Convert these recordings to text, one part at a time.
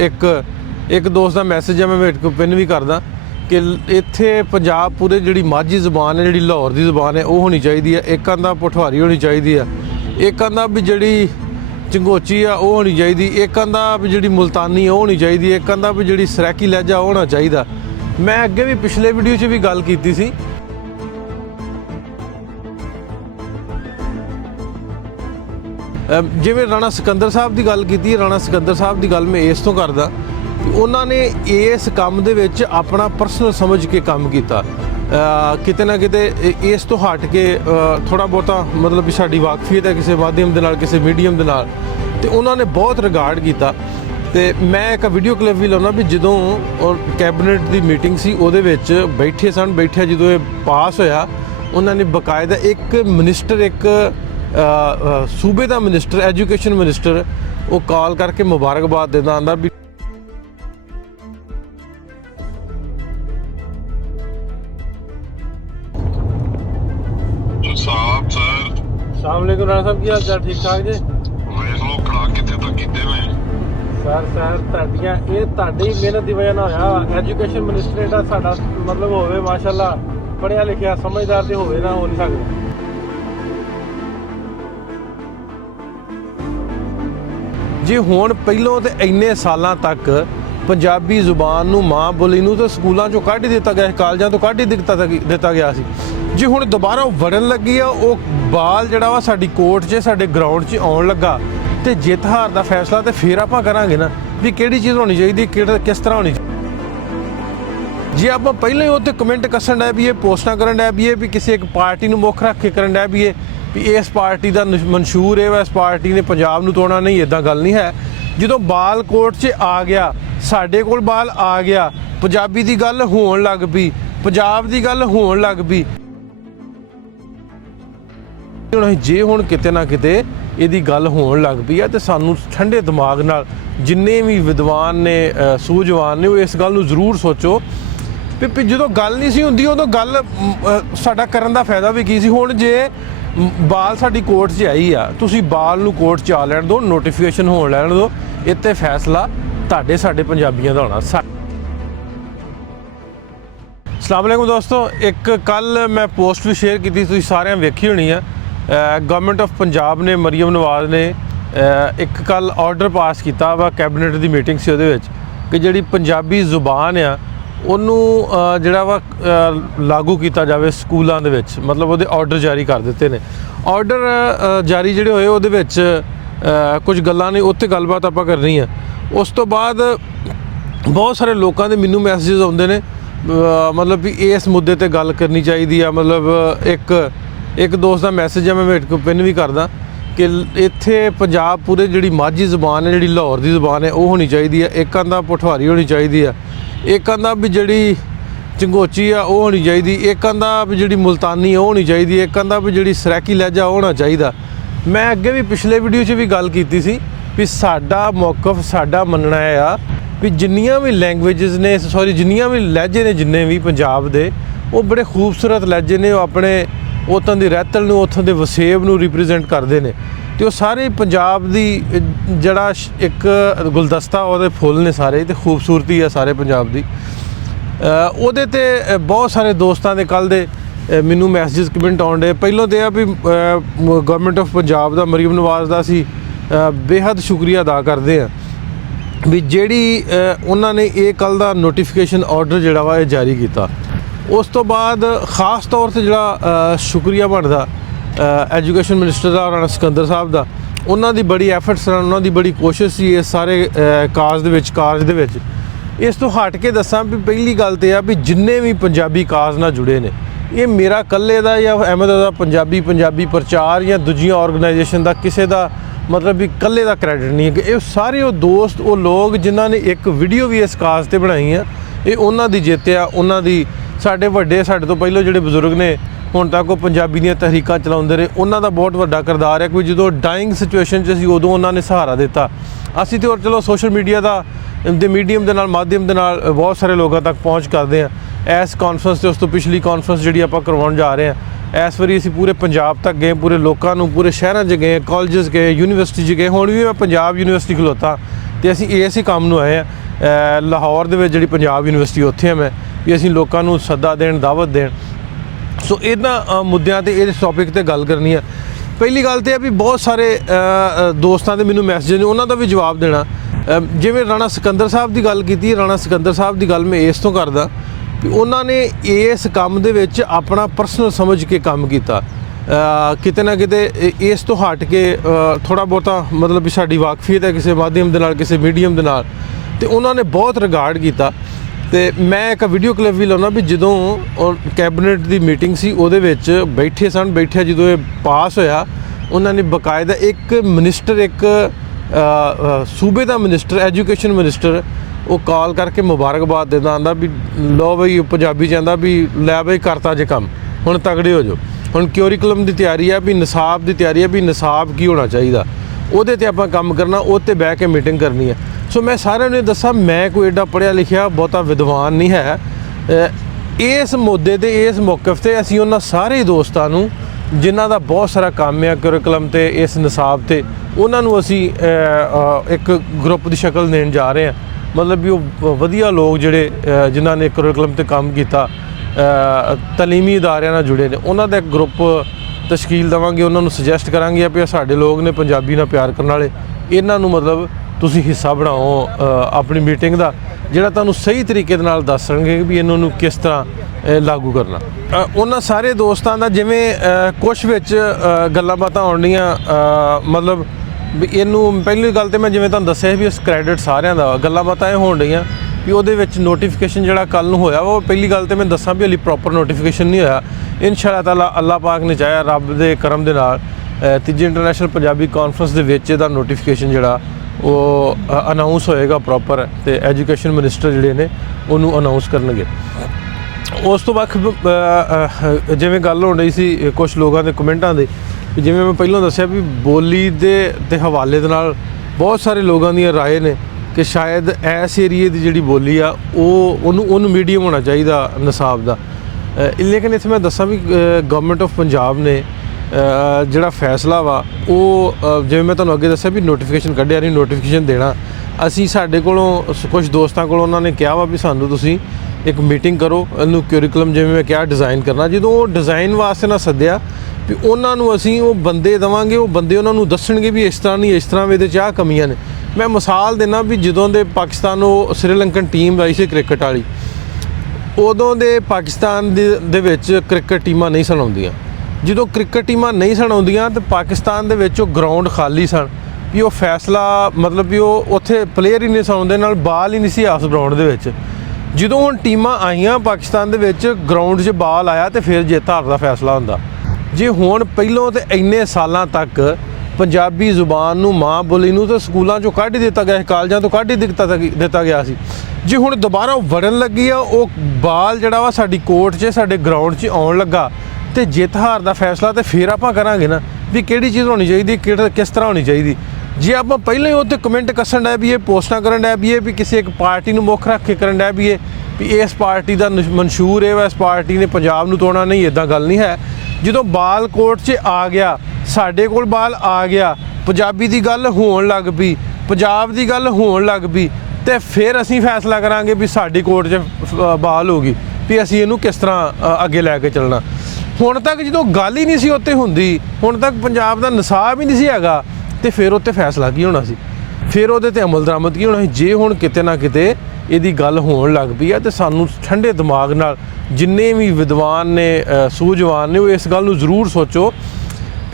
एक दोस्त का मैसेज है, मैं वेट को पिन भी करदा कि इत्थे पंजाब पूरे जिहड़ी माझी ज़बान है, जिहड़ी लाहौर की ज़बान है, वो होनी चाहिए है। एक आंदा पठवारी होनी चाहिए है, एक आंदा भी जिहड़ी चंगोची आ वो होनी चाहिए, एक आंदा भी जिहड़ी मुल्तानी है वो होनी चाहिए, एक आंदा भी जिहड़ी सरैकी लहजा होना चाहिए। मैं अगे भी पिछले वीडियो च भी गल कीती सी। जिवें राणा सिकंदर साहब की गल की, राणा सिकंदर साहब की गल मैं इस तो करदा, उन्होंने इस काम दे विच अपना पर्सनल समझ के काम किया, किते ना किते इस तो हट के थोड़ा बहुता मतलब भी साडी वाकफीयत है किसी माध्यम दे नाल, किसी मीडियम दे नाल, ते उन्होंने बहुत रिगार्ड किया। तो मैं एक वीडियो क्लिप भी लाना भी जदों कैबिनेट की मीटिंग सी उहदे विच बैठे सन, बैठे जो पास होया, उन्होंने बकायदा एक मिनिस्टर, एक सूबे का मिनिस्टर, एजुकेशन मिनिस्टर, वो कॉल करके मुबारकबाद देता आंदा भी साहब सर। अस्सलाम वालेकुम राणा साहब, की हाल चाल? ठीक ठाक जी? वेख लो खड़ा कितने तक कीते मैं सर ਤੁਹਾਡੀਆਂ ਇਹ ਤੁਹਾਡੀ ਮਿਹਨਤ ਦੀ ਵਜ੍ਹਾ ਨਾਲ ਹੋਇਆ। ਐਜੂਕੇਸ਼ਨ ਮਿਨਿਸਟਰ ਦਾ ਸਾਡਾ ਮਤਲਬ ਹੋਵੇ ਮਾਸ਼ਾਅੱਲਾ, ਪੜ੍ਹਿਆ ਲਿਖਿਆ ਸਮਝਦਾਰ ਤੇ ਹੋਵੇ ਨਾ, ਹੋ ਨਹੀਂ ਸਕਦਾ। ਜੇ ਹੁਣ ਪਹਿਲੋਂ ਤੇ ਇੰਨੇ ਸਾਲਾਂ ਤੱਕ ਪੰਜਾਬੀ ਜ਼ੁਬਾਨ ਨੂੰ, ਮਾਂ ਬੋਲੀ ਨੂੰ ਤਾਂ ਸਕੂਲਾਂ ਚੋਂ ਕੱਢ ਹੀ ਦਿੱਤਾ ਗਿਆ, ਕਾਲਜਾਂ ਤੋਂ ਕੱਢ ਹੀ ਦਿੱਤਾ ਗਿਆ ਸੀ। ਜੇ ਹੁਣ ਦੁਬਾਰਾ ਵੜਨ ਲੱਗੀ ਆ, ਉਹ ਬਾਲ ਜਿਹੜਾ ਵਾ ਸਾਡੀ ਕੋਰਟ 'ਚ, ਸਾਡੇ ਗਰਾਊਂਡ 'ਚ ਆਉਣ ਲੱਗਾ, ਤੇ ਜਿੱਤ ਹਾਰ ਦਾ ਫੈਸਲਾ ਤੇ ਫਿਰ ਆਪਾਂ ਕਰਾਂਗੇ ਨਾ ਵੀ ਕਿਹੜੀ ਚੀਜ਼ ਹੋਣੀ ਚਾਹੀਦੀ, ਕਿਸ ਤਰ੍ਹਾਂ ਹੋਣੀ ਚਾਹੀਦੀ। ਜੇ ਆਪਾਂ ਪਹਿਲਾਂ ਹੀ ਉੱਥੇ ਕਮੈਂਟ ਕੱਸਣ ਡਿਆ ਵੀ, ਇਹ ਪੋਸਟਾਂ ਕਰਨ ਡਿਆ ਵੀ, ਇਹ ਵੀ ਕਿਸੇ ਇੱਕ ਪਾਰਟੀ ਨੂੰ ਮੁੱਖ ਰੱਖ ਕੇ ਕਰਨ ਡਿਆ ਵੀ, ਇਹ ਵੀ ਇਸ ਪਾਰਟੀ ਦਾ ਮਨਸ਼ੂਰ ਹੈ ਵਾ, ਇਸ ਪਾਰਟੀ ਨੇ ਪੰਜਾਬ ਨੂੰ ਤੋੜਨਾ, ਨਹੀਂ, ਇੱਦਾਂ ਗੱਲ ਨਹੀਂ ਹੈ। ਜਦੋਂ ਬਾਲ ਕੋਰਟ 'ਚ ਆ ਗਿਆ, ਸਾਡੇ ਕੋਲ ਬਾਲ ਆ ਗਿਆ, ਪੰਜਾਬੀ ਦੀ ਗੱਲ ਹੋਣ ਲੱਗ ਪਈ, ਪੰਜਾਬ ਦੀ ਗੱਲ ਹੋਣ ਲੱਗ ਪਈ। ਜੇ ਹੁਣ ਕਿਤੇ ਨਾ ਕਿਤੇ ਇਹਦੀ ਗੱਲ ਹੋਣ ਲੱਗ ਪਈ ਹੈ ਤੇ ਸਾਨੂੰ ਠੰਡੇ ਦਿਮਾਗ ਨਾਲ ਜਿੰਨੇ ਵੀ ਵਿਦਵਾਨ ਨੇ, ਸੂਝਵਾਨ ਨੇ, ਉਹ ਇਸ ਗੱਲ ਨੂੰ ਜ਼ਰੂਰ ਸੋਚੋ ਵੀ ਜਦੋਂ ਗੱਲ ਨਹੀਂ ਸੀ ਹੁੰਦੀ ਉਦੋਂ ਗੱਲ ਸਾਡਾ ਕਰਨ ਦਾ ਫਾਇਦਾ ਵੀ ਕੀ ਸੀ। ਹੁਣ ਜੇ ਬਾਲ ਸਾਡੀ ਕੋਰਟ 'ਚ ਆਈ ਆ, ਤੁਸੀਂ ਬਾਲ ਨੂੰ ਕੋਰਟ 'ਚ ਆ ਲੈਣ ਦਿਓ, ਨੋਟੀਫਿਕੇਸ਼ਨ ਹੋਣ ਲੈਣ ਦਿਓ, ਇੱਥੇ ਫੈਸਲਾ ਤੁਹਾਡੇ ਸਾਡੇ ਪੰਜਾਬੀਆਂ ਦਾ ਹੋਣਾ। अस्सलाम वालेकुम दोस्तों, एक कल मैं पोस्ट भी शेयर की, तुसीं सारिਆਂ ਵੇਖੀ होनी है। गवर्नमेंट ऑफ पंजाब ने, मरीम नवाज ने एक कल ऑर्डर पास किया वा, कैबिनेट की मीटिंग से ਉਹਦੇ ਵਿੱਚ कि ਜਿਹੜੀ ਪੰਜਾਬੀ ਜ਼ੁਬਾਨ ਆ ਉਹਨੂੰ ਜਿਹੜਾ ਵਾ ਲਾਗੂ ਕੀਤਾ ਜਾਵੇ ਸਕੂਲਾਂ ਦੇ ਵਿੱਚ, ਮਤਲਬ ਉਹਦੇ ਆਰਡਰ ਜਾਰੀ ਕਰ ਦਿੱਤੇ ਨੇ। ਆਰਡਰ ਜਾਰੀ ਜਿਹੜੇ ਹੋਏ ਉਹਦੇ ਵਿੱਚ ਕੁਝ ਗੱਲਾਂ ਨੇ, ਉੱਥੇ ਗੱਲਬਾਤ ਆਪਾਂ ਕਰਨੀ ਆ। ਉਸ ਤੋਂ ਬਾਅਦ ਬਹੁਤ ਸਾਰੇ ਲੋਕਾਂ ਦੇ ਮੈਨੂੰ ਮੈਸੇजेस ਆਉਂਦੇ ਨੇ, मतलब भी इस मुद्दे ते गल करनी चाहिए है। मतलब एक दोस्त का मैसेज है, मैं वेट को पिन भी करदा कि इत्थे पंजाब पूरे जिहड़ी माझी ज़बान है, जिहड़ी लाहौर की ज़बान है, वो होनी चाहिए है। एक आंदा पठवारी होनी चाहिए है, एक आंदा भी जिहड़ी चंगोची आ वो होनी चाहिए, एक आंदा भी जिहड़ी मुल्तानी है वो होनी चाहिए, एक आंदा भी जिहड़ी सरैकी लहजा होना चाहिए। मैं अगे भी पिछले वीडियो च भी गल कीती सी भी साडा मौकफ, साडा मनना है आ भी जिन्नियां भी लैंगुएजेस ने, सॉरी जिन्नियां भी लहजे ने, जिन्ने भी पंजाब दे, वो बड़े खूबसूरत लहजे ने, वो अपने उत्थों की रहतल नूं, उत्थों के वसेब नूं रिप्रजेंट करते हैं। तो वो सारे पंजाब दी जड़ा एक गुलदस्ता, वो फुल ने सारे, तो खूबसूरती है सारे पंजाब दी। ਉਹਦੇ ਤੇ बहुत सारे दोस्तों के कल दे मैनू मैसेजेस कमेंट आउण डे। पहलों तो यह भी गवर्नमेंट ऑफ पंजाब का, मरीम नवाज का असीं बेहद शुक्रिया अदा करते हैं भी ਜਿਹੜੀ ਉਹਨਾਂ ਨੇ ਇਹ ਕੱਲ ਦਾ ਨੋਟੀਫਿਕੇਸ਼ਨ ਆਰਡਰ ਜਿਹੜਾ ਵਾ ਇਹ ਜਾਰੀ ਕੀਤਾ। ਉਸ ਤੋਂ ਬਾਅਦ ਖਾਸ ਤੌਰ ਤੇ ਜਿਹੜਾ ਸ਼ੁਕਰੀਆ ਬਣਦਾ ਐਜੂਕੇਸ਼ਨ ਮਿਨਿਸਟਰ ਦਾ, ਰਾਣਾ ਸਿਕੰਦਰ ਸਾਹਿਬ ਦਾ। ਉਹਨਾਂ ਦੀ ਬੜੀ ਐਫਰਟਸ ਨਾਲ, ਉਹਨਾਂ ਦੀ ਬੜੀ ਕੋਸ਼ਿਸ਼ ਸੀ ਇਸ ਸਾਰੇ ਕਾਰਜ ਦੇ ਵਿੱਚ। ਇਸ ਤੋਂ ਹਟ ਕੇ ਦੱਸਾਂ ਵੀ ਪਹਿਲੀ ਗੱਲ ਤੇ ਆ ਵੀ ਜਿੰਨੇ ਵੀ ਪੰਜਾਬੀ ਕਾਜ਼ ਨਾਲ ਜੁੜੇ ਨੇ, ਇਹ ਮੇਰਾ ਇਕੱਲੇ ਦਾ ਜਾਂ ਅਹਿਮਦ ਦਾ ਪੰਜਾਬੀ ਪ੍ਰਚਾਰ ਜਾਂ ਦੂਜੀਆਂ ਆਰਗੇਨਾਈਜੇਸ਼ਨ ਦਾ, ਕਿਸੇ ਦਾ मतलब भी कल्ले का क्रैडिट नहीं है कि ये सारे वो दोस्त, वो लोग जिन्होंने एक वीडियो भी इस काज से बनाई है, ये उन्हों की जित आ। उन्हों की साढ़े वड्डे, साढ़े तो पहलों जोड़े बजुर्ग ने हुण तक वो पंजाबी दी तहरीकां चलाउंदे रहे, उन्हों का बहुत वड्डा किरदार है। कोई जो डाइंग सिचुएशन च सी उदों उन्होंने सहारा दिता। असीं तो चलो सोशल मीडिया का मीडियम के माध्यम के बहुत सारे लोगों तक पहुँच करते हैं। इस कॉन्फ्रेंस से उस तो पिछली कॉन्फ्रेंस जी आप करवाउण जा रहे हैं, इस वारी असीं पूरे पंजाब तक गए, पूरे लोगों नूं, पूरे शहरों च गए, कॉलेजेस गए, यूनीवर्सिटी च गए। हुण भी मैं पंजाब यूनीवर्सिटी खलोता, ਤੇ ਅਸੀਂ ਇਸ ਹੀ ਕੰਮ ਨੂੰ ਆਏ ਆ। ਲਾਹੌਰ ਦੇ ਵਿੱਚ ਜਿਹੜੀ ਪੰਜਾਬ ਯੂਨੀਵਰਸਿਟੀ ਉੱਥੇ ਆ ਮੈਂ ਵੀ ਅਸੀਂ ਲੋਕਾਂ ਨੂੰ ਸੱਦਾ ਦੇਣ, ਦਾਵਤ ਦੇਣ। ਸੋ ਇਹਨਾਂ ਮੁੱਦਿਆਂ ਤੇ ਇਸ ਟੌਪਿਕ ਤੇ ਗੱਲ ਕਰਨੀ ਆ। ਪਹਿਲੀ ਗੱਲ ਤੇ ਆ ਵੀ ਬਹੁਤ ਸਾਰੇ ਦੋਸਤਾਂ ਦੇ ਮੈਨੂੰ ਮੈਸੇਜ ਨੇ, ਉਹਨਾਂ ਦਾ ਵੀ ਜਵਾਬ ਦੇਣਾ। ਜਿਵੇਂ ਰਾਣਾ ਸਿਕੰਦਰ ਸਾਹਿਬ ਦੀ ਗੱਲ ਕੀਤੀ, ਰਾਣਾ ਸਿਕੰਦਰ ਸਾਹਿਬ ਦੀ ਗੱਲ ਮੈਂ ਇਸ ਤੋਂ ਕਰਦਾ ਵੀ ਉਹਨਾਂ ਨੇ ਇਸ ਕੰਮ ਦੇ ਵਿੱਚ ਆਪਣਾ ਪਰਸਨਲ ਸਮਝ ਕੇ ਕੰਮ ਕੀਤਾ। ਕਿਤੇ ਨਾ ਕਿਤੇ ਇਸ ਤੋਂ ਹਟ ਕੇ ਥੋੜ੍ਹਾ ਬਹੁਤਾ ਮਤਲਬ ਵੀ ਸਾਡੀ ਵਾਕਫੀਅਤ ਹੈ ਕਿਸੇ ਮਾਧਿਅਮ ਦੇ ਨਾਲ, ਕਿਸੇ ਮੀਡੀਅਮ ਦੇ ਨਾਲ, ਤੇ ਉਹਨਾਂ ਨੇ ਬਹੁਤ ਰਿਗਾਰਡ ਕੀਤਾ। ਤੇ ਮੈਂ ਇੱਕ ਵੀਡੀਓ ਕਲਿੱਪ ਵੀ ਲਾਉਣਾ ਵੀ ਜਦੋਂ ਕੈਬਨਿਟ ਦੀ ਮੀਟਿੰਗ ਸੀ ਉਹਦੇ ਵਿੱਚ ਬੈਠੇ ਜਦੋਂ ਇਹ ਪਾਸ ਹੋਇਆ, ਉਹਨਾਂ ਨੇ ਬਕਾਇਦਾ ਇੱਕ ਮਿਨਿਸਟਰ, ਇੱਕ ਸੂਬੇ ਦਾ ਮਿਨਿਸਟਰ, ਐਜੂਕੇਸ਼ਨ ਮਿਨਿਸਟਰ, ਉਹ ਕਾਲ ਕਰਕੇ ਮੁਬਾਰਕਬਾਦ ਦਿੰਦਾ, ਆਂਦਾ ਵੀ ਲਓ ਬਈ, ਪੰਜਾਬੀ 'ਚ ਆਂਦਾ ਵੀ ਲੈ ਬਈ ਕਰਤਾ ਜੇ ਕੰਮ, ਹੁਣ ਤਗੜੇ ਹੋ ਜਾਓ। ਹੁਣ ਕਿਉਰੀਕੁਲਮ ਦੀ ਤਿਆਰੀ ਆ, ਵੀ ਨਿਸਾਬ ਦੀ ਤਿਆਰੀ ਆ, ਵੀ ਨਿਸਾਬ ਕੀ ਹੋਣਾ ਚਾਹੀਦਾ, ਉਹਦੇ ਤੇ ਆਪਾਂ ਕੰਮ ਕਰਨਾ, ਉਹ 'ਤੇ ਬਹਿ ਕੇ ਮੀਟਿੰਗ ਕਰਨੀ ਹੈ। ਸੋ ਮੈਂ ਸਾਰਿਆਂ ਨੂੰ ਦੱਸਾਂ, ਮੈਂ ਕੋਈ ਐਡਾ ਪੜ੍ਹਿਆ ਲਿਖਿਆ ਬਹੁਤਾ ਵਿਦਵਾਨ ਨਹੀਂ ਹੈ। ਇਸ ਮੁੱਦੇ 'ਤੇ, ਇਸ ਮੌਕਫ 'ਤੇ ਅਸੀਂ ਉਹਨਾਂ ਸਾਰੇ ਦੋਸਤਾਂ ਨੂੰ ਜਿਨ੍ਹਾਂ ਦਾ ਬਹੁਤ ਸਾਰਾ ਕੰਮ ਹੈ ਕਿਉਰੀਕੁਲਮ 'ਤੇ, ਇਸ ਨਿਸਾਬ 'ਤੇ, ਉਹਨਾਂ ਨੂੰ ਅਸੀਂ ਇੱਕ ਗਰੁੱਪ ਦੀ ਸ਼ਕਲ ਦੇਣ ਜਾ ਰਹੇ ਹਾਂ। ਮਤਲਬ ਵੀ ਉਹ ਵਧੀਆ ਲੋਕ ਜਿਹੜੇ ਜਿਨ੍ਹਾਂ ਨੇ ਕਿਉਰੀਕੁਲਮ 'ਤੇ ਕੰਮ ਕੀਤਾ, ਤਾਲੀਮੀ ਅਦਾਰਿਆਂ ਨਾਲ ਜੁੜੇ ਨੇ, ਉਹਨਾਂ ਦਾ ਇੱਕ ਗਰੁੱਪ ਤਸ਼ਕੀਲ ਦੇਵਾਂਗੇ। ਉਹਨਾਂ ਨੂੰ ਸੁਜੈਸਟ ਕਰਾਂਗੇ ਵੀ ਸਾਡੇ ਲੋਕ ਨੇ ਪੰਜਾਬੀ ਨਾਲ ਪਿਆਰ ਕਰਨ ਵਾਲੇ, ਇਹਨਾਂ ਨੂੰ ਮਤਲਬ ਤੁਸੀਂ ਹਿੱਸਾ ਬਣਾਓ ਆਪਣੀ ਮੀਟਿੰਗ ਦਾ, ਜਿਹੜਾ ਤੁਹਾਨੂੰ ਸਹੀ ਤਰੀਕੇ ਦੇ ਨਾਲ ਦੱਸਣਗੇ ਵੀ ਇਹਨਾਂ ਨੂੰ ਕਿਸ ਤਰ੍ਹਾਂ ਲਾਗੂ ਕਰਨਾ। ਉਹਨਾਂ ਸਾਰੇ ਦੋਸਤਾਂ ਦਾ ਜਿਵੇਂ ਕੁਛ ਵਿੱਚ ਗੱਲਾਂ ਬਾਤਾਂ ਆਉਣੀਆਂ, ਮਤਲਬ ਵੀ ਇਹਨੂੰ ਪਹਿਲੀ ਗੱਲ ਤੇ ਮੈਂ ਜਿਵੇਂ ਤੁਹਾਨੂੰ ਦੱਸਿਆ ਵੀ ਇਸ ਕ੍ਰੈਡਿਟ ਸਾਰਿਆਂ ਦਾ, ਗੱਲਾਂ ਬਾਤਾਂ ਇਹ ਹੋਣ ਰਹੀਆਂ ਵੀ ਉਹਦੇ ਵਿੱਚ ਨੋਟੀਫਿਕੇਸ਼ਨ ਜਿਹੜਾ ਕੱਲ੍ਹ ਨੂੰ ਹੋਇਆ, ਉਹ ਪਹਿਲੀ ਗੱਲ ਤੇ ਮੈਂ ਦੱਸਾਂ ਵੀ ਹਾਲੇ ਪ੍ਰੋਪਰ ਨੋਟੀਫਿਕੇਸ਼ਨ ਨਹੀਂ ਹੋਇਆ। ਇਨਸ਼ਾ ਤਾਲਾ ਅੱਲਾਹ ਪਾਕ ਨੇ ਚਾਹਿਆ, ਰੱਬ ਦੇ ਕਰਮ ਦੇ ਨਾਲ, ਤੀਜੀ ਇੰਟਰਨੈਸ਼ਨਲ ਪੰਜਾਬੀ ਕਾਨਫਰੰਸ ਦੇ ਵਿੱਚ ਇਹਦਾ ਨੋਟੀਫਿਕੇਸ਼ਨ ਜਿਹੜਾ ਉਹ ਅਨਾਊਂਸ ਹੋਏਗਾ ਪ੍ਰੋਪਰ, ਤੇ ਐਜੂਕੇਸ਼ਨ ਮਿਨਿਸਟਰ ਜਿਹੜੇ ਨੇ ਉਹਨੂੰ ਅਨਾਊਂਸ ਕਰਨਗੇ। ਉਸ ਤੋਂ ਬਾਅਦ ਜਿਵੇਂ ਗੱਲ ਹੋ ਰਹੀ ਸੀ ਕੁਛ ਲੋਕਾਂ ਦੇ ਕਮੈਂਟਾਂ ਦੇ, ਜਿਵੇਂ ਮੈਂ ਪਹਿਲਾਂ ਦੱਸਿਆ ਵੀ ਬੋਲੀ ਦੇ ਹਵਾਲੇ ਦੇ ਨਾਲ ਬਹੁਤ ਸਾਰੇ ਲੋਕਾਂ ਦੀਆਂ ਰਾਏ ਨੇ ਕਿ ਸ਼ਾਇਦ ਇਸ ਏਰੀਏ ਦੀ ਜਿਹੜੀ ਬੋਲੀ ਆ ਉਹਨੂੰ ਮੀਡੀਅਮ ਹੋਣਾ ਚਾਹੀਦਾ ਨਿਸਾਬ ਦਾ। ਲੇਕਿਨ ਇੱਥੇ ਮੈਂ ਦੱਸਾਂ ਵੀ ਗਵਰਨਮੈਂਟ ਆਫ ਪੰਜਾਬ ਨੇ ਜਿਹੜਾ ਫੈਸਲਾ ਵਾ ਉਹ ਜਿਵੇਂ ਮੈਂ ਤੁਹਾਨੂੰ ਅੱਗੇ ਦੱਸਿਆ ਵੀ ਨੋਟੀਫਿਕੇਸ਼ਨ ਕੱਢਿਆ ਨਹੀਂ, ਨੋਟੀਫਿਕੇਸ਼ਨ ਦੇਣਾ। ਅਸੀਂ ਸਾਡੇ ਕੋਲੋਂ ਕੁਝ ਦੋਸਤਾਂ ਕੋਲੋਂ ਉਹਨਾਂ ਨੇ ਕਿਹਾ ਵਾ ਵੀ ਸਾਨੂੰ ਤੁਸੀਂ ਇੱਕ ਮੀਟਿੰਗ ਕਰੋ, ਇਹਨੂੰ ਕਿਉਰੀਕੁਲਮ ਜਿਵੇਂ ਮੈਂ ਕਿਹਾ ਡਿਜ਼ਾਈਨ ਕਰਨਾ। ਜਦੋਂ ਉਹ ਡਿਜ਼ਾਈਨ ਵਾਸਤੇ ਨਾ ਸੱਦਿਆ ਵੀ ਉਹਨਾਂ ਨੂੰ ਅਸੀਂ ਉਹ ਬੰਦੇ ਦੇਵਾਂਗੇ, ਉਹ ਬੰਦੇ ਉਹਨਾਂ ਨੂੰ ਦੱਸਣਗੇ ਵੀ ਇਸ ਤਰ੍ਹਾਂ ਨਹੀਂ, ਇਸ ਤਰ੍ਹਾਂ ਇਹਦੇ 'ਚ ਆਹ ਕਮੀਆਂ ਨੇ। ਮੈਂ ਮਿਸਾਲ ਦਿੰਦਾ ਵੀ ਜਦੋਂ ਦੇ ਪਾਕਿਸਤਾਨ ਉਹ ਸ੍ਰੀਲੰਕਨ ਟੀਮ ਆਈ ਸੀ ਕ੍ਰਿਕਟ ਵਾਲੀ, ਉਦੋਂ ਦੇ ਪਾਕਿਸਤਾਨ ਦੇ ਵਿੱਚ ਕ੍ਰਿਕਟ ਟੀਮਾਂ ਨਹੀਂ ਸਨ ਆਉਂਦੀਆਂ। ਜਦੋਂ ਕ੍ਰਿਕਟ ਟੀਮਾਂ ਨਹੀਂ ਸਨ ਆਉਂਦੀਆਂ ਤਾਂ ਪਾਕਿਸਤਾਨ ਦੇ ਵਿੱਚ ਉਹ ਗਰਾਊਂਡ ਖਾਲੀ ਸਨ, ਵੀ ਉਹ ਫੈਸਲਾ ਮਤਲਬ ਵੀ ਉਹ ਉੱਥੇ ਪਲੇਅਰ ਹੀ ਨਹੀਂ ਸਨ ਆਉਂਦੇ, ਨਾਲ ਬਾਲ ਹੀ ਨਹੀਂ ਸੀ ਉਸ ਗਰਾਊਂਡ ਦੇ ਵਿੱਚ। ਜਦੋਂ ਹੁਣ ਟੀਮਾਂ ਆਈਆਂ ਪਾਕਿਸਤਾਨ ਦੇ ਵਿੱਚ, ਗਰਾਊਂਡ 'ਚ ਬਾਲ ਆਇਆ ਤੇ ਫਿਰ ਜਿੱਤ ਹਾਰ ਦਾ ਫੈਸਲਾ ਹੁੰਦਾ। ਜੇ ਹੁਣ ਪਹਿਲੋਂ ਤੇ ਇੰਨੇ ਸਾਲਾਂ ਤੱਕ ਪੰਜਾਬੀ ਜ਼ੁਬਾਨ ਨੂੰ, ਮਾਂ ਬੋਲੀ ਨੂੰ ਤਾਂ ਸਕੂਲਾਂ 'ਚੋਂ ਕੱਢ ਹੀ ਦਿੱਤਾ ਗਿਆ, ਕਾਲਜਾਂ ਤੋਂ ਕੱਢ ਹੀ ਦਿੱਤਾ ਗਿਆ ਸੀ। ਜੇ ਹੁਣ ਦੁਬਾਰਾ ਵੜਨ ਲੱਗੀ ਆ, ਉਹ ਬਾਲ ਜਿਹੜਾ ਵਾ ਸਾਡੀ ਕੋਰਟ 'ਚ, ਸਾਡੇ ਗਰਾਊਂਡ 'ਚ ਆਉਣ ਲੱਗਾ ਤੇ ਜਿੱਤ ਹਾਰ ਦਾ ਫੈਸਲਾ ਤੇ ਫਿਰ ਆਪਾਂ ਕਰਾਂਗੇ ਨਾ ਵੀ ਕਿਹੜੀ ਚੀਜ਼ ਹੋਣੀ ਚਾਹੀਦੀ, ਕਿਸ ਤਰ੍ਹਾਂ ਹੋਣੀ ਚਾਹੀਦੀ। ਜੇ ਆਪਾਂ ਪਹਿਲਾਂ ਹੀ ਉੱਤੇ ਕਮੈਂਟ ਕੱਸਣ ਡਿਆ ਵੀ ਇਹ ਪੋਸਟਾਂ ਕਰਨ ਡਿਆ ਵੀ ਇਹ ਵੀ ਕਿਸੇ ਇੱਕ ਪਾਰਟੀ ਨੂੰ ਮੁੱਖ ਰੱਖ ਕੇ ਕਰਨ ਡਿਆ ਵੀ ਇਸ ਪਾਰਟੀ ਦਾ ਮਨਸ਼ੂਰ ਹੈ, ਇਸ ਪਾਰਟੀ ਨੇ ਪੰਜਾਬ ਨੂੰ ਤੋੜਨਾ, ਨਹੀਂ, ਇੱਦਾਂ ਗੱਲ ਨਹੀਂ ਹੈ। ਜਦੋਂ ਬਾਲ ਕੋਰਟ 'ਚ ਆ ਗਿਆ, ਸਾਡੇ ਕੋਲ ਬਾਲ ਆ ਗਿਆ, ਪੰਜਾਬੀ ਦੀ ਗੱਲ ਹੋਣ ਲੱਗ ਪਈ, ਪੰਜਾਬ ਦੀ ਗੱਲ ਹੋਣ ਲੱਗ ਪਈ, ਤੇ ਫਿਰ ਅਸੀਂ ਫੈਸਲਾ ਕਰਾਂਗੇ ਵੀ ਸਾਡੀ ਕੋਰਟ 'ਚ ਬਾਲ ਹੋ ਗਈ ਵੀ ਅਸੀਂ ਇਹਨੂੰ ਕਿਸ ਤਰ੍ਹਾਂ ਅੱਗੇ ਲੈ ਕੇ ਚੱਲਣਾ। ਹੁਣ ਤੱਕ ਜਦੋਂ ਗੱਲ ਹੀ ਨਹੀਂ ਸੀ ਉੱਤੇ ਹੁੰਦੀ, ਹੁਣ ਤੱਕ ਪੰਜਾਬ ਦਾ ਨਿਸਾਬ ਹੀ ਨਹੀਂ ਸੀ ਹੈਗਾ, ਤੇ ਫਿਰ ਉੱਤੇ ਫੈਸਲਾ ਕੀ ਹੋਣਾ ਸੀ, ਫਿਰ ਉਹਦੇ 'ਤੇ ਅਮਲ ਦਰਾਮਦ ਕੀ ਹੋਣਾ ਸੀ। ਜੇ ਹੁਣ ਕਿਤੇ ਨਾ ਕਿਤੇ ਇਹਦੀ ਗੱਲ ਹੋਣ ਲੱਗ ਪਈ ਆ ਤੇ ਸਾਨੂੰ ਠੰਡੇ ਦਿਮਾਗ ਨਾਲ ਜਿੰਨੇ ਵੀ ਵਿਦਵਾਨ ਨੇ, ਸੂਝਵਾਨ ਨੇ, ਉਹ ਇਸ ਗੱਲ ਨੂੰ ਜ਼ਰੂਰ ਸੋਚੋ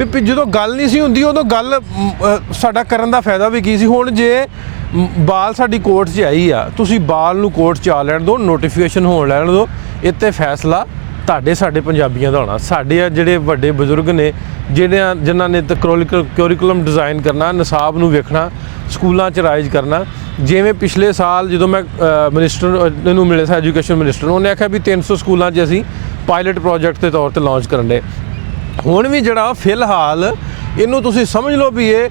ਵੀ ਜਦੋਂ ਗੱਲ ਨਹੀਂ ਸੀ ਹੁੰਦੀ ਉਦੋਂ ਗੱਲ ਸਾਡਾ ਕਰਨ ਦਾ ਫਾਇਦਾ ਵੀ ਕੀ ਸੀ। ਹੁਣ ਜੇ ਬਾਲ ਸਾਡੀ ਕੋਰਟ 'ਚ ਆਈ ਆ, ਤੁਸੀਂ ਬਾਲ ਨੂੰ ਕੋਰਟ 'ਚ ਆ ਲੈਣ ਦਿਓ, ਨੋਟੀਫਿਕੇਸ਼ਨ ਹੋਣ ਲੈਣ ਦਿਓ, ਇੱਥੇ ਫੈਸਲਾ ਸਾਡੇ ਪੰਜਾਬੀਆਂ ਦਾ ਹੋਣਾ। ਸਾਡੇ ਆ ਜਿਹੜੇ ਵੱਡੇ ਬਜ਼ੁਰਗ ਨੇ ਜਿਨ੍ਹਾਂ ਨੇ ਕਿਉਰੀਕੁਲਮ ਡਿਜ਼ਾਈਨ ਕਰਨਾ, ਨਿਸਾਬ ਨੂੰ ਵੇਖਣਾ, ਸਕੂਲਾਂ 'ਚ ਰਾਈਜ਼ ਕਰਨਾ। ਜਿਵੇਂ ਪਿਛਲੇ ਸਾਲ ਜਦੋਂ ਮੈਂ ਮਿਨਿਸਟਰ ਨੂੰ ਮਿਲਿਆ ਸੀ, ਐਜੂਕੇਸ਼ਨ ਮਿਨਿਸਟਰ ਨੂੰ, ਉਹਨੇ ਆਖਿਆ ਵੀ 300 ਸਕੂਲਾਂ 'ਚ ਅਸੀਂ ਪਾਇਲਟ ਪ੍ਰੋਜੈਕਟ ਦੇ ਤੌਰ 'ਤੇ ਲਾਂਚ ਕਰਨ ਦੇ। ਹੁਣ ਵੀ ਜਿਹੜਾ ਫਿਲਹਾਲ ਇਹਨੂੰ ਤੁਸੀਂ ਸਮਝ ਲਓ ਵੀ ਇਹ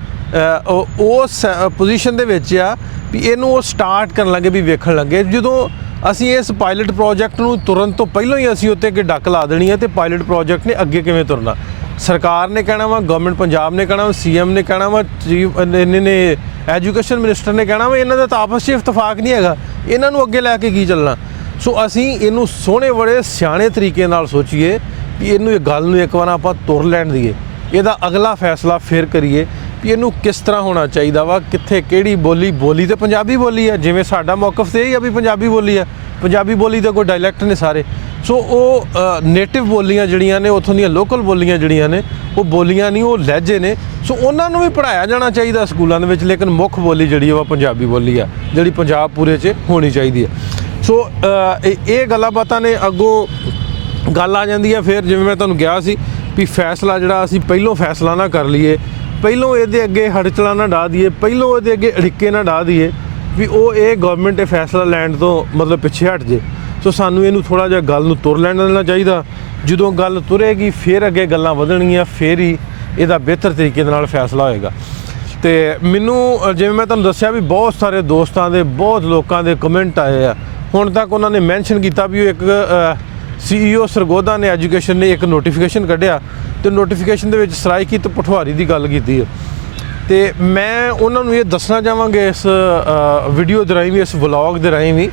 ਉਸ ਪੋਜੀਸ਼ਨ ਦੇ ਵਿੱਚ ਆ ਵੀ ਇਹਨੂੰ ਉਹ ਸਟਾਰਟ ਕਰਨ ਲੱਗੇ, ਵੀ ਵੇਖਣ ਲੱਗੇ। ਜਦੋਂ ਅਸੀਂ ਇਸ ਪਾਇਲਟ ਪ੍ਰੋਜੈਕਟ ਨੂੰ ਤੁਰਨ ਤੋਂ ਪਹਿਲਾਂ ਹੀ ਅਸੀਂ ਉੱਤੇ ਅੱਗੇ ਡੱਕ ਲਾ ਦੇਣੀ ਹੈ ਤੇ ਪਾਇਲਟ ਪ੍ਰੋਜੈਕਟ ਨੇ ਅੱਗੇ ਕਿਵੇਂ ਤੁਰਨਾ। ਸਰਕਾਰ ਨੇ ਕਹਿਣਾ ਵਾ, ਗਵਰਨਮੈਂਟ ਪੰਜਾਬ ਨੇ ਕਹਿਣਾ ਵਾ, CM ਨੇ ਕਹਿਣਾ ਵਾ, ਚੀਫ ਨੇ ਐਜੂਕੇਸ਼ਨ ਮਿਨਿਸਟਰ ਨੇ ਕਹਿਣਾ ਵੀ ਇਹਨਾਂ ਦਾ ਤਾਂ ਆਪਸ 'ਚ ਇਤਫਾਕ ਨਹੀਂ ਹੈਗਾ, ਇਹਨਾਂ ਨੂੰ ਅੱਗੇ ਲੈ ਕੇ ਕੀ ਚੱਲਣਾ। ਸੋ ਅਸੀਂ ਇਹਨੂੰ ਸੋਹਣੇ ਬੜੇ ਸਿਆਣੇ ਤਰੀਕੇ ਨਾਲ ਸੋਚੀਏ ਵੀ ਇਹਨੂੰ ਇਹ ਗੱਲ ਨੂੰ ਇੱਕ ਵਾਰ ਆਪਾਂ ਤੁਰ ਲੈਣ ਦਈਏ, ਇਹਦਾ ਅਗਲਾ ਫੈਸਲਾ ਫਿਰ ਕਰੀਏ ਵੀ ਇਹਨੂੰ ਕਿਸ ਤਰ੍ਹਾਂ ਹੋਣਾ ਚਾਹੀਦਾ ਵਾ, ਕਿੱਥੇ ਕਿਹੜੀ ਬੋਲੀ ਤੇ ਪੰਜਾਬੀ ਬੋਲੀ ਹੈ, ਜਿਵੇਂ ਸਾਡਾ ਮੌਕਫ ਤੇ ਇਹ ਹੀ ਆ ਵੀ ਪੰਜਾਬੀ ਬੋਲੀ ਹੈ, ਪੰਜਾਬੀ ਬੋਲੀ ਦੇ ਕੋਈ ਡਾਇਲੈਕਟ ਨੇ ਸਾਰੇ। ਸੋ ਉਹ ਨੇਟਿਵ ਬੋਲੀਆਂ ਜਿਹੜੀਆਂ ਨੇ, ਉੱਥੋਂ ਦੀਆਂ ਲੋਕਲ ਬੋਲੀਆਂ ਜਿਹੜੀਆਂ ਨੇ, ਉਹ ਬੋਲੀਆਂ ਨਹੀਂ, ਉਹ ਲਹਿਜੇ ਨੇ। ਸੋ ਉਹਨਾਂ ਨੂੰ ਵੀ ਪੜ੍ਹਾਇਆ ਜਾਣਾ ਚਾਹੀਦਾ ਸਕੂਲਾਂ ਦੇ ਵਿੱਚ, ਲੇਕਿਨ ਮੁੱਖ ਬੋਲੀ ਜਿਹੜੀ ਉਹ ਪੰਜਾਬੀ ਬੋਲੀ ਆ, ਜਿਹੜੀ ਪੰਜਾਬ ਪੂਰੇ 'ਚ ਹੋਣੀ ਚਾਹੀਦੀ ਹੈ। ਸੋ ਇਹ ਗੱਲਾਂ ਬਾਤਾਂ ਨੇ। ਅੱਗੋਂ ਗੱਲ ਆ ਜਾਂਦੀ ਹੈ ਫਿਰ, ਜਿਵੇਂ ਮੈਂ ਤੁਹਾਨੂੰ ਕਿਹਾ ਸੀ ਵੀ ਫੈਸਲਾ ਜਿਹੜਾ ਅਸੀਂ ਪਹਿਲੋਂ ਫੈਸਲਾ ਨਾ ਕਰ ਲਈਏ, ਪਹਿਲੋਂ ਇਹਦੇ ਅੱਗੇ ਹੜਚਲਾ ਨਾ ਡਾ ਦਈਏ, ਪਹਿਲੋਂ ਇਹਦੇ ਅੱਗੇ ਅੜਿੱਕੇ ਨਾ ਡਾ ਦਈਏ ਵੀ ਉਹ ਇਹ ਗਵਰਨਮੈਂਟ ਇਹ ਫੈਸਲਾ ਲੈਣ ਤੋਂ ਮਤਲਬ ਪਿੱਛੇ ਹਟ ਜੇ। ਸੋ ਸਾਨੂੰ ਇਹਨੂੰ ਥੋੜ੍ਹਾ ਜਿਹਾ ਗੱਲ ਨੂੰ ਤੁਰ ਲੈਣ ਦੇਣਾ ਚਾਹੀਦਾ। ਜਦੋਂ ਗੱਲ ਤੁਰੇਗੀ ਫਿਰ ਅੱਗੇ ਗੱਲਾਂ ਵਧਣਗੀਆਂ, ਫਿਰ ਹੀ ਇਹਦਾ ਬਿਹਤਰ ਤਰੀਕੇ ਦੇ ਨਾਲ ਫੈਸਲਾ ਹੋਏਗਾ। ਤੇ ਮੈਨੂੰ ਜਿਵੇਂ ਮੈਂ ਤੁਹਾਨੂੰ ਦੱਸਿਆ ਵੀ ਬਹੁਤ ਸਾਰੇ ਦੋਸਤਾਂ ਦੇ, ਬਹੁਤ ਲੋਕਾਂ ਦੇ ਕਮੈਂਟ ਆਏ ਆ। ਹੁਣ ਤੱਕ ਉਹਨਾਂ ਨੇ ਮੈਂਸ਼ਨ ਕੀਤਾ ਵੀ ਉਹ ਇੱਕ CEO ਸਰਗੋਧਾ ਨੇ ਐਜੂਕੇਸ਼ਨ ਨੇ ਇੱਕ ਨੋਟੀਫਿਕੇਸ਼ਨ ਕੱਢਿਆ ਤੇ ਨੋਟੀਫਿਕੇਸ਼ਨ ਦੇ ਵਿੱਚ ਸਰਾਇਕੀਤ ਪਠਵਾਰੀ ਦੀ ਗੱਲ ਕੀਤੀ ਹੈ। ਤੇ ਮੈਂ ਉਹਨਾਂ ਨੂੰ ਇਹ ਦੱਸਣਾ ਚਾਹਾਂਗੇ ਇਸ ਵੀਡੀਓ ਦੇ ਰਾਹੀਂ ਵੀ, ਇਸ ਵਲੌਗ ਦੇ ਰਾਹੀਂ ਵੀ,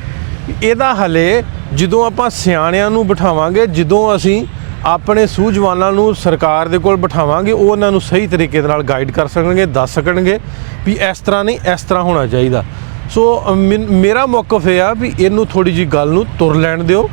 ਇਹਦਾ ਹਲੇ ਜਦੋਂ ਆਪਾਂ ਸਿਆਣਿਆਂ ਨੂੰ ਬਿਠਾਵਾਂਗੇ, ਜਦੋਂ ਅਸੀਂ ਆਪਣੇ ਸੂਝਵਾਨਾਂ ਨੂੰ ਸਰਕਾਰ ਦੇ ਕੋਲ ਬਿਠਾਵਾਂਗੇ, ਉਹ ਉਹਨਾਂ ਨੂੰ ਸਹੀ ਤਰੀਕੇ ਦੇ ਨਾਲ ਗਾਈਡ ਕਰ ਸਕਣਗੇ, ਦੱਸ ਸਕਣਗੇ ਵੀ ਇਸ ਤਰ੍ਹਾਂ ਨਹੀਂ, ਇਸ ਤਰ੍ਹਾਂ ਹੋਣਾ ਚਾਹੀਦਾ। ਸੋ ਮੇਰਾ ਮੌਕਫ ਇਹ ਆ ਵੀ ਇਹਨੂੰ ਥੋੜ੍ਹੀ ਜਿਹੀ ਗੱਲ ਨੂੰ ਤੁਰ ਲੈਣ ਦਿਓ।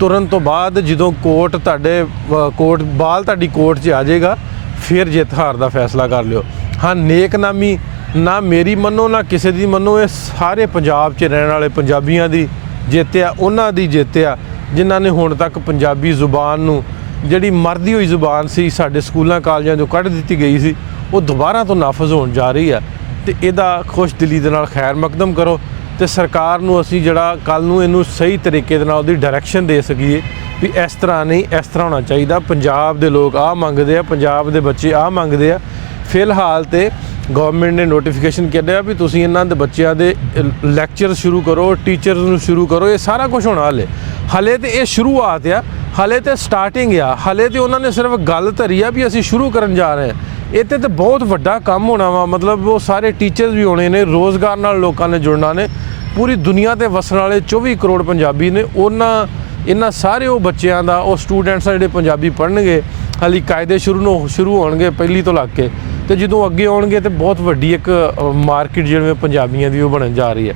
ਤੁਰਨ ਤੋਂ ਬਾਅਦ ਜਦੋਂ ਕੋਰਟ ਤੁਹਾਡੀ ਕੋਰਟ 'ਚ ਆ ਜਾਏਗਾ, ਫਿਰ ਜਿੱਤ ਹਾਰ ਦਾ ਫੈਸਲਾ ਕਰ ਲਿਓ। ਹਾਂ, ਨੇਕਨਾਮੀ ਨਾ ਮੇਰੀ ਮੰਨੋ ਨਾ ਕਿਸੇ ਦੀ ਮੰਨੋ, ਇਹ ਸਾਰੇ ਪੰਜਾਬ 'ਚ ਰਹਿਣ ਵਾਲੇ ਪੰਜਾਬੀਆਂ ਦੀ ਜਿੱਤ ਆ, ਉਹਨਾਂ ਦੀ ਜਿੱਤ ਆ ਜਿਨ੍ਹਾਂ ਨੇ ਹੁਣ ਤੱਕ ਪੰਜਾਬੀ ਜ਼ੁਬਾਨ ਨੂੰ, ਜਿਹੜੀ ਮਰਦੀ ਹੋਈ ਜ਼ੁਬਾਨ ਸੀ ਸਾਡੇ ਸਕੂਲਾਂ ਕਾਲਜਾਂ 'ਚੋਂ ਕੱਢ ਦਿੱਤੀ ਗਈ ਸੀ, ਉਹ ਦੁਬਾਰਾ ਤੋਂ ਨਾਫਜ਼ ਹੋਣ ਜਾ ਰਹੀ ਆ। ਤੇ ਇਹਦਾ ਖੁਸ਼ ਦਿਲੀ ਦੇ ਨਾਲ ਖੈਰ ਮਕਦਮ ਕਰੋ ਤੇ ਸਰਕਾਰ ਨੂੰ ਅਸੀਂ ਜਿਹੜਾ ਕੱਲ੍ਹ ਨੂੰ ਇਹਨੂੰ ਸਹੀ ਤਰੀਕੇ ਦੇ ਨਾਲ ਉਹਦੀ ਡਾਇਰੈਕਸ਼ਨ ਦੇ ਸਕੀਏ ਵੀ ਇਸ ਤਰ੍ਹਾਂ ਨਹੀਂ, ਇਸ ਤਰ੍ਹਾਂ ਹੋਣਾ ਚਾਹੀਦਾ। ਪੰਜਾਬ ਦੇ ਲੋਕ ਆਹ ਮੰਗਦੇ ਆ, ਪੰਜਾਬ ਦੇ ਬੱਚੇ ਆਹ ਮੰਗਦੇ ਆ। ਫਿਲਹਾਲ ਤੇ ਗਵਰਨਮੈਂਟ ਨੇ ਨੋਟੀਫਿਕੇਸ਼ਨ ਕੱਢਿਆ ਵੀ ਤੁਸੀਂ ਇਹਨਾਂ ਦੇ ਬੱਚਿਆਂ ਦੇ ਲੈਕਚਰ ਸ਼ੁਰੂ ਕਰੋ, ਟੀਚਰਸ ਨੂੰ ਸ਼ੁਰੂ ਕਰੋ। ਇਹ ਸਾਰਾ ਕੁਝ ਹੋਣਾ ਹਲੇ ਤੇ ਇਹ ਸ਼ੁਰੂਆਤ ਆ, ਹਲੇ ਤੇ ਸਟਾਰਟਿੰਗ ਆ, ਹਲੇ ਤੇ ਉਹਨਾਂ ਨੇ ਸਿਰਫ ਗੱਲ ਧਰੀ ਆ ਵੀ ਅਸੀਂ ਸ਼ੁਰੂ ਕਰਨ ਜਾ ਰਹੇ ਹਾਂ। ਇਹ ਤੇ ਬਹੁਤ ਵੱਡਾ ਕੰਮ ਹੋਣਾ ਵਾ, ਮਤਲਬ ਉਹ ਸਾਰੇ ਟੀਚਰਸ ਵੀ ਹੋਣੇ ਨੇ, ਰੋਜ਼ਗਾਰ ਨਾਲ ਲੋਕਾਂ ਨੇ ਜੁੜਨਾ ਨੇ। ਪੂਰੀ ਦੁਨੀਆ ਤੇ ਵਸਣ ਵਾਲੇ 24 ਕਰੋੜ ਪੰਜਾਬੀ ਨੇ, ਇਹਨਾਂ ਸਾਰੇ ਉਹ ਬੱਚਿਆਂ ਦਾ, ਉਹ ਸਟੂਡੈਂਟਸ ਆ ਜਿਹੜੇ ਪੰਜਾਬੀ ਪੜ੍ਹਨਗੇ, ਹਾਲੀ ਕਾਇਦੇ ਸ਼ੁਰੂ ਹੋਣਗੇ ਪਹਿਲੀ ਤੋਂ ਲੱਗ ਕੇ, ਤੇ ਜਦੋਂ ਅੱਗੇ ਆਉਣਗੇ ਤੇ ਬਹੁਤ ਵੱਡੀ ਇੱਕ ਮਾਰਕੀਟ ਜਿਵੇਂ ਪੰਜਾਬੀਆਂ ਦੀ ਉਹ ਬਣਨ ਜਾ ਰਹੀ ਹੈ।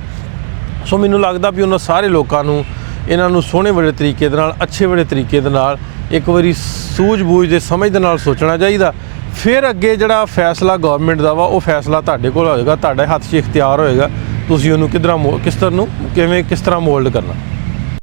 ਸੋ ਮੈਨੂੰ ਲੱਗਦਾ ਵੀ ਉਹਨਾਂ ਸਾਰੇ ਲੋਕਾਂ ਨੂੰ ਇਹਨਾਂ ਨੂੰ ਸੋਹਣੇ ਬੜੇ ਤਰੀਕੇ ਦੇ ਨਾਲ, ਅੱਛੇ ਬੜੇ ਤਰੀਕੇ ਦੇ ਨਾਲ ਇੱਕ ਵਾਰੀ ਸੂਝ-ਬੂਝ ਦੇ ਸਮਝ ਦੇ ਨਾਲ ਸੋਚਣਾ ਚਾਹੀਦਾ। ਫਿਰ ਅੱਗੇ ਜਿਹੜਾ ਫੈਸਲਾ ਗਵਰਨਮੈਂਟ ਦਾ ਵਾ, ਉਹ ਫੈਸਲਾ ਤੁਹਾਡੇ ਕੋਲ ਹੋਏਗਾ, ਤੁਹਾਡੇ ਹੱਥ 'ਚ ਇਖਤਿਆਰ ਹੋਏਗਾ, ਤੁਸੀਂ ਉਹਨੂੰ ਕਿਸ ਤਰ੍ਹਾਂ ਮੋਲਡ ਕਰਨਾ।